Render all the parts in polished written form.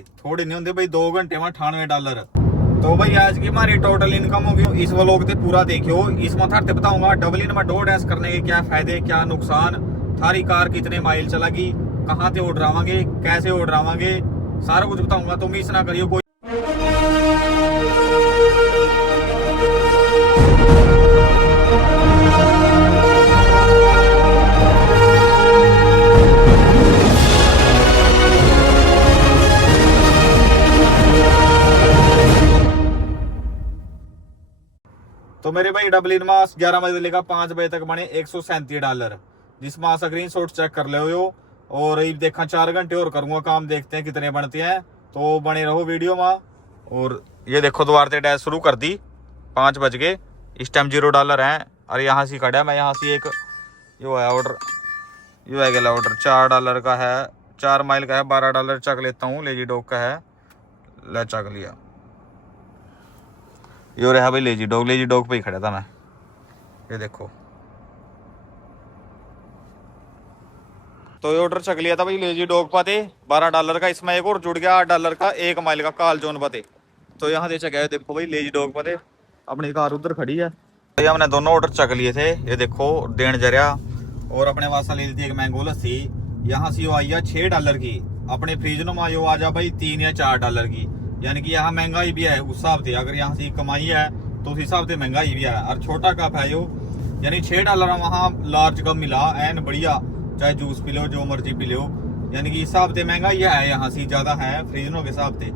थोड़े नहीं होंगे भाई, 2 घंटे में $98। तो भाई आज की हमारी टोटल इनकम होगी। इस व्लॉग ते पूरा देखियो, इसमें थारे बताऊंगा डबलिन में डो डैश करने के क्या फायदे क्या नुकसान, थारी कार कितने माइल चलेगी, कहाँ से ऑर्डर आवांगे, कैसे ऑर्डर आवांगे, सारा कुछ बताऊंगा। तो मिस ना करियो कोई। तो मेरे भाई डबलिन में 11 बजे लेकर 5 बजे तक बने $137, जिसमें स्क्रीन शॉट चेक कर ले हो। और ये देखा 4 घंटे और करूंगा काम, देखते हैं कितने बनते हैं। तो बने रहो वीडियो में। और ये देखो दोबारा से डैश शुरू कर दी, 5 बज गए, इस टाइम $0 है। और यहाँ से खड़ा मैं, यहाँ से एक यो है ऑर्डर, यो है गया ऑर्डर $4 का है, 4 माइल का है, $12 चक लेता हूँ। लेजी डॉग का है, ले चक लिया। यो रहा भाई लेजी डॉग पे ही खड़ा था मैं। ये देखो, तो ये ऑर्डर चक लिया था भाई लेजी डॉग पाते $12 का। इसमें एक और जुड़ गया $8 का 1 माइल का काल जोन पाते। तो यहाँ से चका है, देखो भाई लेजी डॉग पाते अपनी कार उधर खड़ी है। तो ये हमने दोनों ऑर्डर चक लिए थे। ये देखो देन जरिया। और अपने वास्ता ले ली थी एक मैंगो लस्सी, यहाँ से यो आई है $6 की। अपने फ्रिज में यो आ जा भाई $3 या $4 की, यानी कि यहाँ महंगाई भी है उस हिसाब से। अगर यहाँ से कमाई है तो उस हिसाब से महंगाई भी है। और छोटा कप है यो, यानी $6 वहाँ लार्ज कप मिला एन बढ़िया, चाहे जूस पी लो जो मर्जी पी लो। यानी कि हिसाब से महंगाई है यहाँ से ज्यादा है फ्रीजनों के हिसाब से।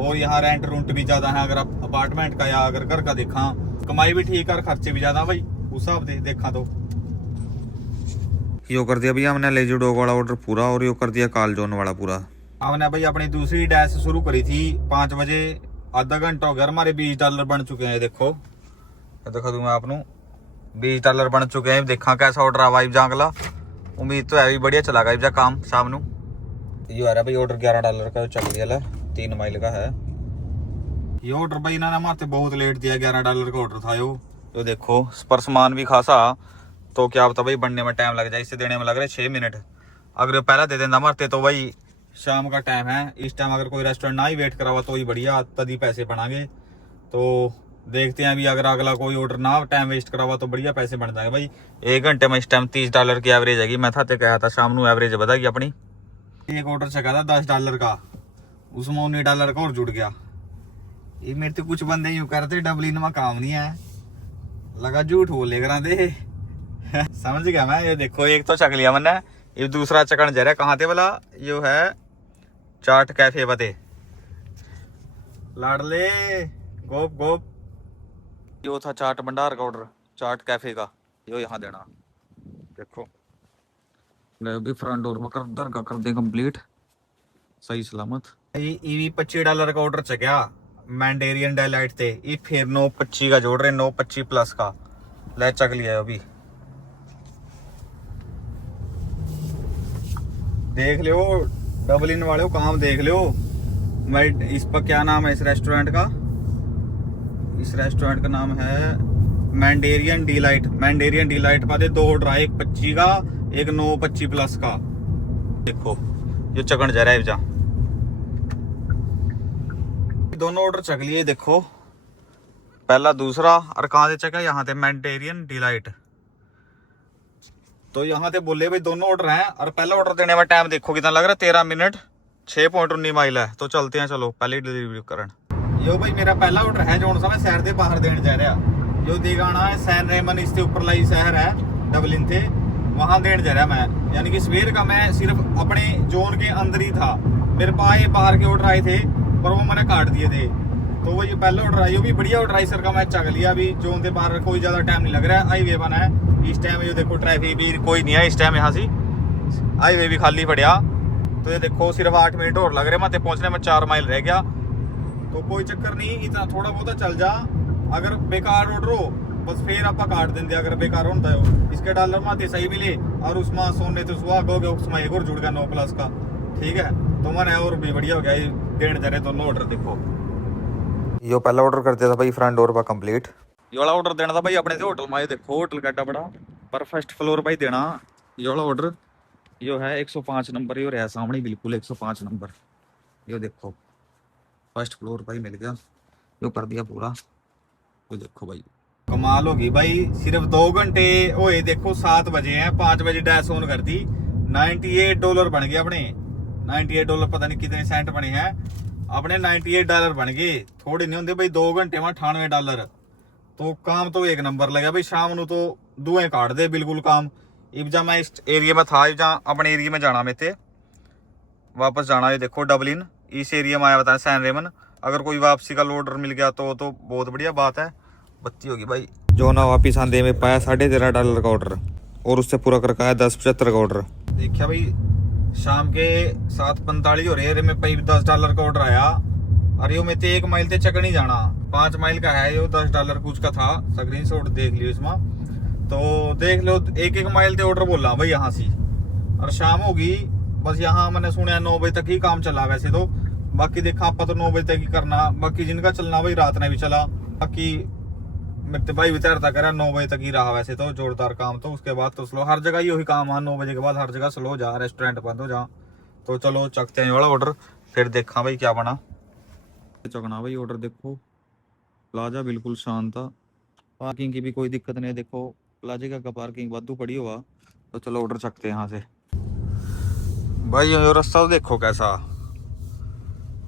और यहाँ रेंट रूंट भी ज्यादा है, अगर आप अपार्टमेंट का या अगर घर का देखा, कमाई भी ठीक है और खर्चे भी ज्यादा भाई उस हिसाब से देखा। तो यो कर दिया भैया हमने लेजी डॉग वाला ऑर्डर पूरा, और यो कर दिया काल जोन वाला पूरा। हमने भाई अपनी दूसरी डैश शुरू करी थी 5 बजे, आधा घंटा हो गया, हमारे $20 बन चुके हैं। देखो दिखा दूं मैं आपको, $20 बन चुके हैं। देखा कैसा ऑर्डर आवा जांगला, उम्मीद तो है भी बढ़िया चला गया काम शाम नू। ये आ रहा भाई ऑर्डर $11 का चल लिया, 3 माइल का है ये ऑर्डर भाई। इन्होंने हमारे बहुत लेट दिया, $11 का ऑर्डर था यो। तो देखो पर सामान भी खासा, तो क्या पता भाई बनने में टाइम लग जाए। इसे देने में लग रहा है 6 मिनट। अगर पहला दे देना मरते तो भाई शाम का टाइम है, इस टाइम अगर कोई रेस्टोरेंट ना ही वेट करा हुआ तो ही बढ़िया, तभी पैसे बनाएंगे। तो देखते हैं अभी, अगर अगला कोई ऑर्डर ना टाइम वेस्ट करा हुआ तो बढ़िया पैसे बन जाएंगे भाई। 1 घंटे में इस टाइम $30 की एवरेज हैगी। मैं था कहा था शाम को एवरेज बताएगी अपनी। एक ऑर्डर चका था $10 का, उसमें $19 का और जुड़ गया। ये मेरे तो कुछ बंदे यूं करते डबलिन में काम नहीं है, लगा झूठ बोले करा दे समझ गया मैं। ये देखो एक तो चक लिया मैंने, ये दूसरा चकन जा रहा कहाँ थे वाला, यो है चाट कैफे बते लाडले गोप गोप। यो था चाट भंडार का ऑर्डर, चाट कैफे का, यो यहाँ देना। देखो ले भी फ्रंट डोर कर दर का कर दे कंप्लीट सही सलामत। ये $25 का ऑर्डर चक्या मैंडेरियन डेलाइट थे। ये फिर 925 का जोड़ रहे, 925 प्लस का ले चक लिया अभी। देख लो डबलिन वाले काम देख लो। मैं इस पर क्या नाम है इस रेस्टोरेंट का, इस रेस्टोरेंट का नाम है मैंडेरियन डिलाइट। मैंडेरियन डिलाइट पाते 2 ऑर्डर आए, एक 25 का एक 925 प्लस का। देखो ये चकन जा रहा है जा, दोनों ऑर्डर चक लिए। देखो पहला दूसरा, और कहाँ से चका, यहाँ थे मैंडेरियन डिलाइट। तो यहाँ पे बोले भाई दोनों ऑर्डर हैं। और पहला ऑर्डर देने में टाइम देखो कितना लग रहा है, 13 मिनट 6.19 माइल है। तो चलते हैं, चलो पहले डिलीवरी करन। यो भाई मेरा पहला ऑर्डर है जो मैं शहर के बाहर देने जा रहा। यो दिगाना है सैन रेमन, इसके ऊपर लाई शहर है डबलिन थे, वहां देने जा रहा मैं। यानी कि सवेर का मैं सिर्फ अपने जोन के अंदर ही था, मेरे पास बाहर के ऑर्डर आए थे पर वो मैंने काट दिए थे। तो वो ये पहला ऑर्डर है, ये भी बढ़िया ऑर्डर है सर का, मैं चक लिया। अभी जोन के बाहर कोई ज्यादा टाइम नहीं लग रहा है, हाईवे बना है इस टाइम। ये देखो ट्रैफिक भी कोई नहीं है इस टाइम, यहाँ से हाईवे भी खाली पड़िया। तो ये देखो सिर्फ 8 मिनट और लग रहे, मत पहुंचने में 4 माइल रह गया। तो कोई चक्कर नहीं, इतना थोड़ा बहुत चल जा। अगर बेकार ऑर्डर हो बस फिर आप काट देंगे, अगर बेकार होता है। इसके डॉलर माते सही मिले, और उसमें सोने तो सुहा गए, उसमें एक और जुड़ गया 9 प्लस का। ठीक है, तो मैंने और भी बढ़िया हो गया। देने जा रहे दोनों ऑर्डर। देखो यो पहला ऑर्डर करते था भाई फ्रंट डोर पर कंप्लीट। ये वाला ऑर्डर देना था भाई अपने से होटल में। देखो होटल का बड़ा पर फर्स्ट फ्लोर भाई देना ये वाला ऑर्डर। यो है 105 नंबर, यो रहा सामने बिल्कुल 105 नंबर। ये देखो फर्स्ट फ्लोर भाई मिल गया, यो कर दिया पूरा। ये देखो भाई कमाल होगी भाई, सिर्फ 2 घंटे ओए, देखो 7 बजे हैं, 5 बजे डैश ऑन कर दी, $98 बन गए अपने। $98 पता नहीं कितने सेंट बने हैं अपने, $98 बन गए, थोड़े नहीं होंगे भाई। 2 घंटे में $98, तो काम तो एक नंबर लगा भाई। शाम ਨੂੰ तो धुएं काट दे बिल्कुल काम। इब जब मैं इस एरिया में था, जहाँ अपने एरिया में जाना में थे, वापस जाना, ये देखो डबलिन इस एरिया में आया बताया सैन रेमन। अगर कोई वापसी का ऑर्डर मिल गया तो बहुत बढ़िया बात है। बत्ती होगी भाई। जो ना वापिस आंदे में पाया $13.5 का ऑर्डर, और उससे पूरा करके आया $10.75 का ऑर्डर। देखिया भाई शाम के 7:45 हो रहे में पाई $10 का ऑर्डर आया। अरे यो में तो 1 माइल ते चकनी जाना, 5 माइल का है यो, $10 कुछ का था। स्क्रीन शॉट देख लियो इसमें, तो देख लो 1 माइल ते ऑर्डर बोला भाई यहाँ से। और शाम होगी बस, यहाँ मैंने सुना 9 बजे तक ही काम चला वैसे तो। बाकी देखा आप तो 9 बजे तक ही करना, बाकी जिनका चलना भाई रात ने भी चला। बाकी मेरे भाई विचारता करा 9 बजे तक ही रहा वैसे तो जोरदार काम, तो उसके बाद तो स्लो। हर जगह ही वही काम है, 9 बजे के बाद हर जगह स्लो जा, रेस्टोरेंट बंद हो जा। तो चलो चकते हैं वाला ऑर्डर, फिर देखा भाई क्या बना। चकना भाई ऑर्डर देखो, प्लाजा बिल्कुल शांत था, पार्किंग की भी कोई दिक्कत नहीं। देखो प्लाजे का पार्किंग वादू पड़ी हुआ। तो चलो ऑर्डर चकते हैं यहाँ से भाई। ये रास्ता तो देखो कैसा,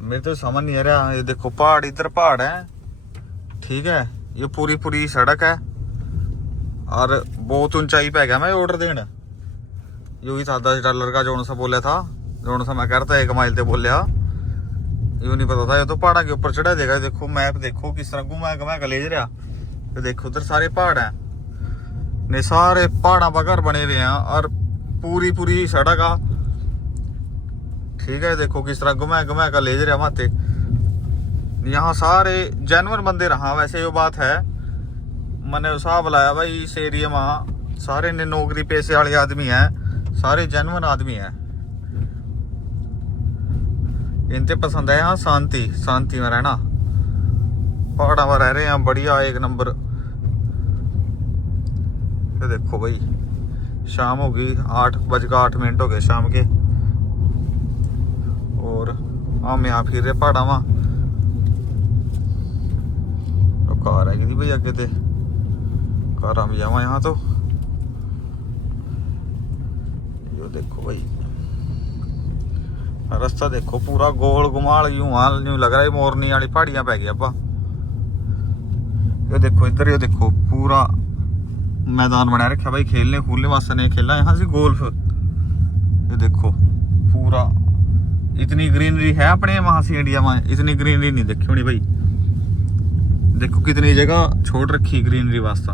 मेरे तो समझ नहीं आ रहा। ये देखो पहाड़, इधर पहाड़ है, ठीक है, ये पूरी सड़क है, और बहुत ऊंचाई पे गया मैं ऑर्डर देने। यू ही था $10 का, जो सा बोला था, जो सा मैं करता 1 माइल ते बोलिया, यू नहीं पता था। ये तो पहाड़ा के ऊपर चढ़ा देगा। देखो मैप देखो किस तरह घुमा के ले जा रहा। तो देखो उधर सारे पहाड़ हैं, ने सारे पहाड़ा पर घर बने हुए हैं, और पूरी सड़क आ, ठीक है। देखो किस तरह घुमा के ले जा रहा माते। यहाँ सारे जानवर बंदे रहा वैसे, यो बात है। मैंने हिसाब लाया भाई इस एरिया में सारे ने नौकरी पैसे वाले आदमी हैं, सारे जानवर आदमी हैं। इनते पसंद है यहाँ शांति में रहना, पहाड़ा में रह रहे हैं बढ़िया 1 नंबर। ये देखो भाई शाम हो गई, 8:08 हो गए शाम के, और हम यहाँ फिर रहे पहाड़ा में। कार है कि भाई आगे थे कार हम जावा यहाँ। तो यो देखो भाई रास्ता देखो पूरा गोल घुमाल, यूं लग रहा है मोरनी वाली पहाड़ियां पै गई आपा। ये देखो इधर, ये देखो पूरा मैदान बना रखा भाई, खेलने खूलने वास्ते नहीं खेलना यहाँ से गोल्फ। ये देखो पूरा इतनी ग्रीनरी है अपने वहां से इंडिया में, इतनी ग्रीनरी नहीं देखी होनी भाई। देखो कितनी जगह छोड़ रखी ग्रीनरी वास्ता।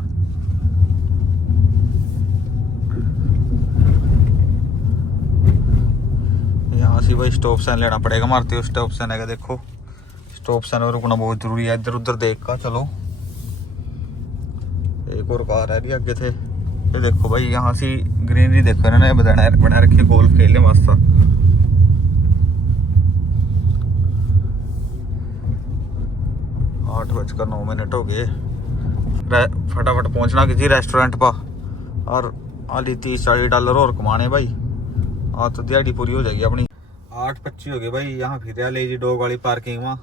यहाँ से भाई स्टॉप साइन लेना पड़ेगा, मारते हो स्टॉप साइन है। देखो स्टॉप साइन में रुकना बहुत जरूरी है, इधर उधर देख का चलो। एक और कार है आगे थे। ये देखो भाई यहाँ से ग्रीनरी देखो, इन्होंने बना रखी गोल्फ खेलने वास्ता। 8:09 हो गए, फटाफट पहुंचना किसी रेस्टोरेंट पर, और आली $30-40 और कमाने भाई। आज तो दिहाड़ी पूरी हो जाएगी अपनी। 8:25 हो गए भाई, यहाँ फिर लेजी डॉग वाली पार्किंग में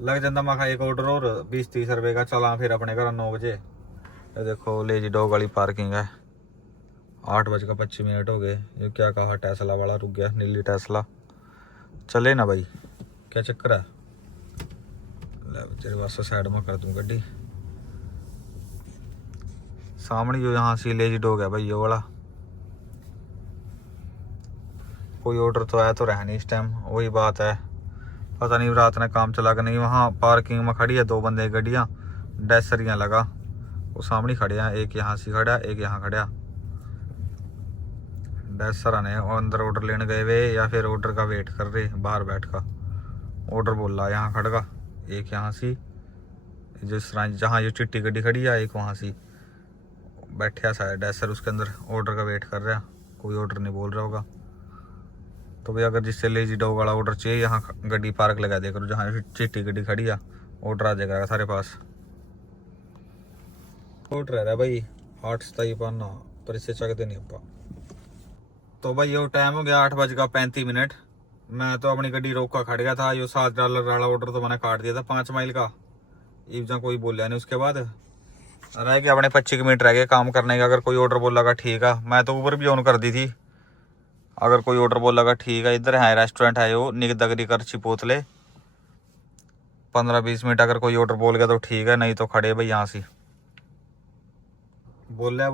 लग जाता मैं एक ऑर्डर और 20-30 रुपए का। चला फिर अपने घर 9 बजे। ये देखो लेजी डॉग वाली पार्किंग है। 8:25 हो गए। ये क्या कहा, टेस्ला वाला रुक गया, नीली टेस्ला चले ना भाई, क्या चक्कर है। तेरे वास्ते साइड में कर दूं गड्डी। सामने जो यहाँ से लेजी डॉग है भाई, ये वाला। कोई ऑर्डर तो आया तो रहा नहीं इस टाइम, वही बात है, पता नहीं रात ने काम चला कर नहीं। वहाँ पार्किंग में खड़ी है 2 बंदे गाड़ियाँ, डैसरियाँ लगा, वो सामने खड़े हैं, एक यहाँ से खड़ा एक यहाँ खड़ा। डैसर ने अंदर ऑर्डर लेने गए वे, या फिर ऑर्डर का वेट कर रहे बाहर बैठ का। ऑर्डर बोल रहा यहाँ खड़गा, एक यहाँ से जिस तरह जहाँ ये चिट्टी गड्डी खड़ी है, एक वहाँ से बैठा शायद डैसर, उसके अंदर ऑर्डर का वेट कर रहा। कोई ऑर्डर नहीं बोल रहा होगा। तो भाई अगर जिससे लेजी डॉग वाला ऑर्डर चाहिए, यहाँ गड्डी पार्क लगा दिया करो, जहाँ चिट्टी गड्डी खड़ी है, ऑर्डर आ जाएगा सारे पास। ऑर्डर रह रहा है भाई 8:27 पाना, पर इससे चकते नहीं अपा। तो भाई ये टाइम हो गया 8:35। मैं तो अपनी गड्डी रोक कर खड़ गया था। यो $7 वाला ऑर्डर तो मैंने काट दिया था 5 माइल का। इवजा कोई बोला नहीं। उसके बाद रह गया अपने 25 मिनट रह गए काम करने का। अगर कोई ऑर्डर बोलेगा ठीक है। मैं तो ऊबर भी ऑन कर दी थी। अगर कोई ऑर्डर बोलेगा ठीक है। इधर है रेस्टोरेंट है यो निगदगरी चिपोतले। 15-20 मिनट अगर कोई ऑर्डर बोल गया तो ठीक है, नहीं तो खड़े भाई यहाँ से। बोल गया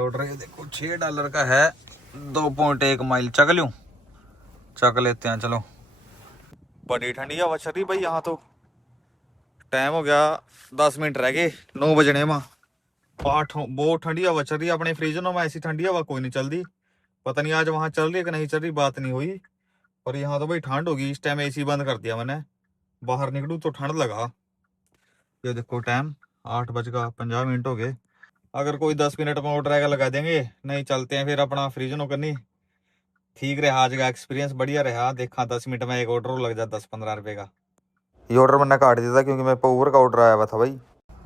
ऑर्डर। ये देखो $6 का है। 2.1 माइल चक लूँ, चक लेते हैं चलो। बड़ी ठंडी हवा चल रही भाई यहाँ तो। टाइम हो गया 10 मिनट रह गए 9 बजने में। बहुत ठंडी हवा चल रही है। अपने फ्रीजरों में ऐसी ठंडी हवा कोई नहीं चलती। पता नहीं आज वहां चल रही है कि नहीं चल रही, बात नहीं हुई। और यहाँ तो भाई ठंड होगी। इस टाइम एसी बंद कर दिया मैंने। बाहर निकलूँ तो ठंड लगा। ये देखो टाइम 8:50 हो गए। अगर कोई 10 मिनट में ऑर्डर आएगा लगा देंगे, नहीं चलते हैं फिर अपना फ्रीजरों करनी। ठीक रहा आज का एक्सपीरियंस, बढ़िया रहा। देखा 10 मिनट में एक ऑर्डर लग जाता 10-15 रुपए का। ये ऑर्डर मैंने काट दिया था क्योंकि मेरे पर ऊबर का ऑर्डर आया हुआ था भाई।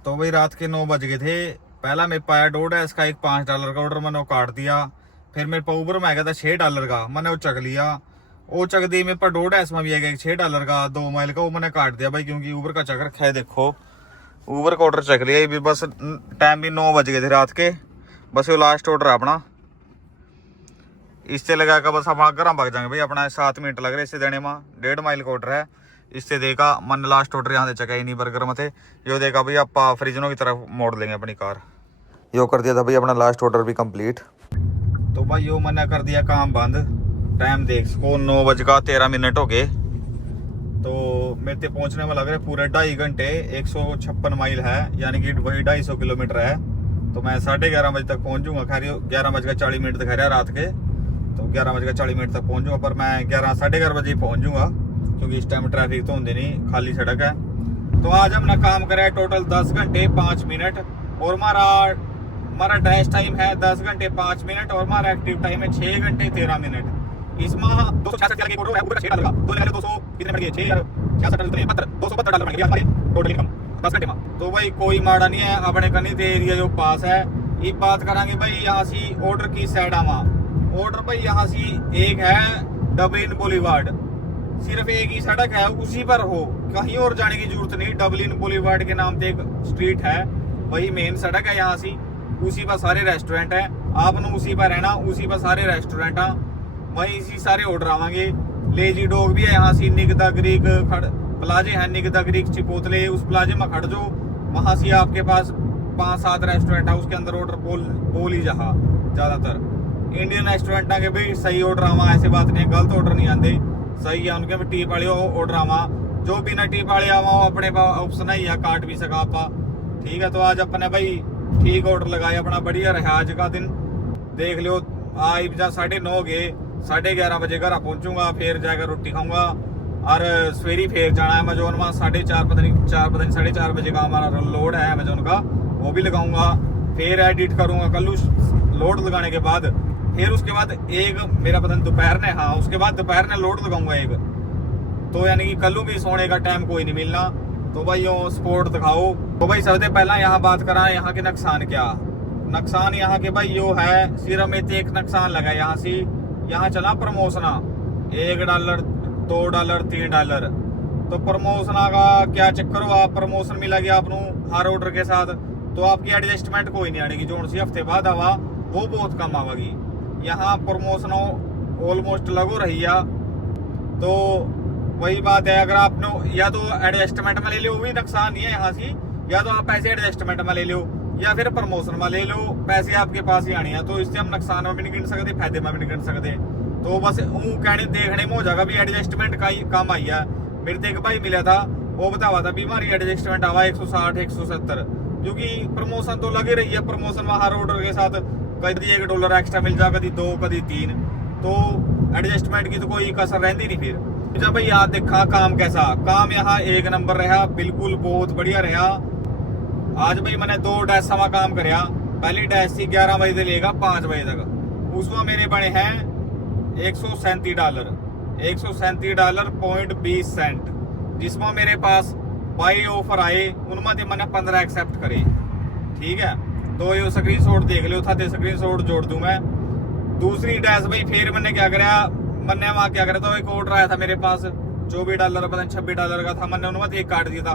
तो भाई रात के 9 बज गए थे। पहला मेरे पाया $1.5 का एक $5 का ऑर्डर मैंने वो काट दिया। फिर मेरे पर ऊबर में आ गया था $6 का, मैंने वो चक लिया। वो चक दी मेरे पर $1.5 में भी आ गया $6 का 2 माइल का। वो मैंने काट दिया भाई क्योंकि ऊबर का चक रखा है। देखो ऊबर का ऑर्डर चक लिया। ये भी बस टाइम भी 9 बज गए थे रात के। बस ये लास्ट ऑर्डर है अपना। इससे लगा कर बस अपना घर भाग जाएंगे भाई। अपना 7 मिनट लग रहे इससे देने में। 1.5 माइल का ऑर्डर है। इससे देखा मन लास्ट ऑर्डर यहाँ से चका ही नहीं बर्गर में थे। यो देखा भाई आप फ्रिजनों की तरफ मोड़ लेंगे अपनी कार। यो कर दिया था भाई अपना लास्ट ऑर्डर भी कंप्लीट। तो भाई यो मैंने कर दिया काम बंद। टाइम देख सको 9:13 हो गए। तो मेरे से पहुंचने में लग रहे पूरे 2.5 घंटे। 156 माइल है, यानी कि वही 250 किलोमीटर है। तो मैं 11:30 बजे तक पहुंच जाऊंगा। खैर 11:40 दिखा रहा रात के, तो 11:40 तक पहुंच जाऊंगा। पर मैं 11-11:30 बजे पहुंच जाऊंगा क्योंकि इस टाइम ट्रैफिक तो होंगे नहीं, खाली सड़क है। तो आज हमने काम करा है टोटल 10 घंटे 5 मिनट। और हमारा डैश टाइम है 10 घंटे 5 मिनट। और हमारा एक्टिव टाइम है 6 घंटे 13 मिनट। इसमें तो भाई कोई माड़ा नहीं है। अपने कनी ते एरिया जो पास है। ये बात करांगे भाई यहाँ से ऑर्डर की साइड आवा। ऑर्डर भाई यहाँ से एक है डबलिन बोलीवार्ड, सिर्फ एक ही सड़क है, उसी पर हो, कहीं और जाने की जरूरत नहीं। डबलिन बोलीवार्ड के नाम से एक स्ट्रीट है, वही मेन सड़क है यहाँ से। उसी पर सारे रेस्टोरेंट है। आपने उसी पर रहना, उसी पर सारे रेस्टोरेंट है, वहीं इसी सारे ऑर्डर आवांगे। लेजी डॉग भी है यहाँ से। निगदा ग्रीक प्लाजे है, निगदा ग्रीक चिपोतले। उस प्लाजे में खड़ जो, वहां से आपके पास 5-7 रेस्टोरेंट है। उसके अंदर ऑर्डर बोल ही जहा ज्यादातर इंडियन रेस्टोरेंट के भी सही ऑर्डर आवा। ऐसी बात नहीं, गलत ऑर्डर नहीं आते, सही है। उनके भी टीप वाले ऑर्डर आवा। जो बिना टीप वाले आवा अपने पास ऑप्शन है, या काट भी सका आपा। ठीक है। तो आज अपने भाई ठीक ऑर्डर लगाए अपना, बढ़िया रहा आज का दिन। देख लो आज 9:30 गए, 11:30 बजे घर पहुंचूंगा। फिर जाकर रोटी खाऊंगा और सवेरी फिर जाना है अमेजोन में। 4:30 पता नहीं 4:30 बजे का हमारा लोड है अमेजोन का, वो भी लगाऊंगा। फिर एडिट करूंगा कल लोड लगाने के बाद। फिर उसके बाद एक मेरा पता नहीं दोपहर ने, हाँ उसके बाद दोपहर ने लोड लगाऊंगा एक। तो यानी कि कल भी सोने का टाइम कोई नहीं मिलना। तो भाई यो स्पोर्ट दिखाओ। तो भाई सबसे पहला यहाँ बात करा यहाँ के नुकसान क्या। नुकसान यहाँ के भाई यो है, सिर्फ में एक नुकसान लगा यहाँ से। यहाँ चला प्रमोशना $1, $2, $3। तो प्रमोशना का क्या चक्कर हुआ, प्रमोशन मिला गया आपको हर ऑर्डर के साथ। तो आपकी एडजस्टमेंट कोई नहीं आएगी। जो सी हफ्ते बाद आवा वो बहुत कम आवेगी। यहाँ प्रमोशन ऑलमोस्ट लगो रही है। तो वही बात है, अगर आपने या तो एडजस्टमेंट में ले लो, वो भी नुकसान नहीं है यहाँ से। या तो आप पैसे एडजस्टमेंट में ले लो या फिर प्रमोशन में ले लो, पैसे आपके पास ही आने हैं। तो इससे हम नुकसान में भी नहीं गिन सकते, फायदे में भी नहीं गिन सकते। तो बस कहने देखने में हो जाएगा भी एडजस्टमेंट का ही काम आई है। मेरे तो एक भाई मिला था, वो बतावा था भी हमारी एडजस्टमेंट आवा 160 170, क्योंकि प्रमोशन तो लगी रही है। प्रमोशन में हर ऑर्डर के साथ कभी $1 एक्स्ट्रा मिल जाए, कभी 2 कभी 3। तो एडजस्टमेंट की तो कोई कसर रहती नहीं। फिर जब भाई यहाँ देखा काम कैसा, काम यहाँ एक नंबर रहा, बिल्कुल बहुत बढ़िया रहा। आज भाई मैंने 2 डैश सवा काम कराया। पहली डैश थी 11 बजे से लेकर 5 बजे तक। उसमें मेरे बने हैं $137, $137.20, जिसमें मेरे पास बाई ऑफर आए, उनमें से मैंने 15 एक्सेप्ट करे। ठीक है। तो ये स्क्रीनशॉट देख लो था, स्क्रीनशॉट जोड़ दूं मैं। दूसरी डैश भाई फिर मैंने क्या कराया, मैंने वहाँ क्या करा था, एक ऑर्डर आया था मेरे पास $24 पता नहीं $26 का था। मैंने उन्होंने एक काट दिया था।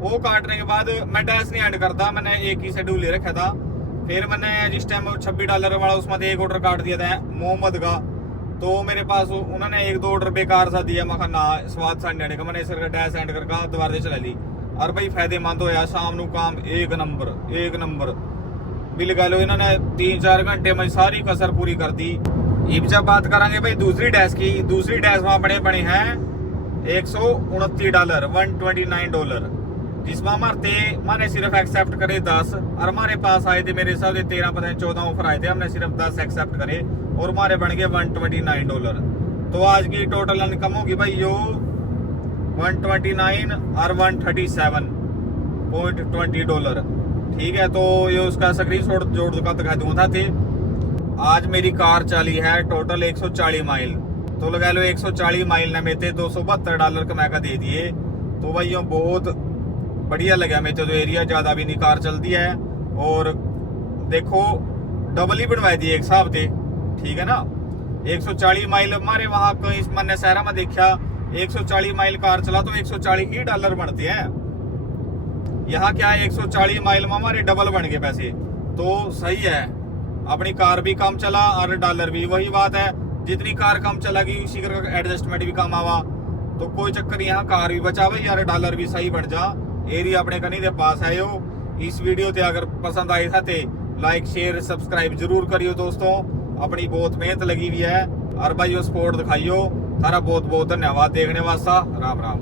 वो काटने के बाद मैं डैश नहीं ऐड करता, मैंने एक ही शेड्यूल ले रखा था। फिर मैंने जिस टाइम $26 वाला उसमें एक ऑर्डर काट दिया था मोहम्मद का, तो मेरे पास उन्होंने 1-2 ऑर्डर बेकार सा दिया। मैं ना स्वाद सा नहीं, मैंने इस डैश एंड करके दोबारा से चला ली। और भाई फायदेमंद होया, शाम नू काम एक नंबर बिल गल इन्होंने 3-4 घंटे में सारी कसर पूरी कर दी। अब जब बात करेंगे भाई दूसरी डैश की, दूसरी डैश वहां बने हैं $129 $129, जिसमें मैंने सिर्फ एक्सेप्ट करे 10 और हमारे पास आए थे मेरे हिसाब से 13 पता नहीं 14 ऑफर आए थे, हमने सिर्फ 10 एक्सेप्ट करे और हमारे बन गए $129। तो आज की टोटल इनकम होगी भाई यो 129 और $137.20। ठीक है, तो ये उसका स्क्रीनशॉट जोड़ दिखा दूंगा थे। आज मेरी कार चली है टोटल 140 माइल, तो लगा लो 140 माइल ने मेरे $272 कमा कर दे दिए। तो भाई यो बहुत बढ़िया लगा मेरे तो एरिया ज्यादा भी नहीं कार चलती है। और देखो डबल ही बनवा दिए एक हिसाब से, ठीक है ना। 140 माइल हमारे वहां कहीं मैंने शहरा में देखा 140 माइल कार चला तो $140 बनते हैं। यहाँ क्या है 140 माइल में हमारे डबल बन गए पैसे, तो सही है। अपनी कार भी कम चला और डॉलर भी, वही बात है जितनी कार कम चलागी उसी का एडजस्टमेंट भी कम आवा। तो कोई चक्कर, यहाँ कार भी बचा भाई यार, डॉलर भी सही बढ़ जा। एरिया अपने कहीं दे पास है यो। इस वीडियो ते अगर पसंद आई था ते लाइक शेयर सब्सक्राइब जरूर करियो दोस्तों, अपनी बहुत मेहनत लगी हुई है और भाई यो सपोर्ट दिखाइयो। तारा बहुत बहुत धन्यवाद देखने वास्ता। राम राम।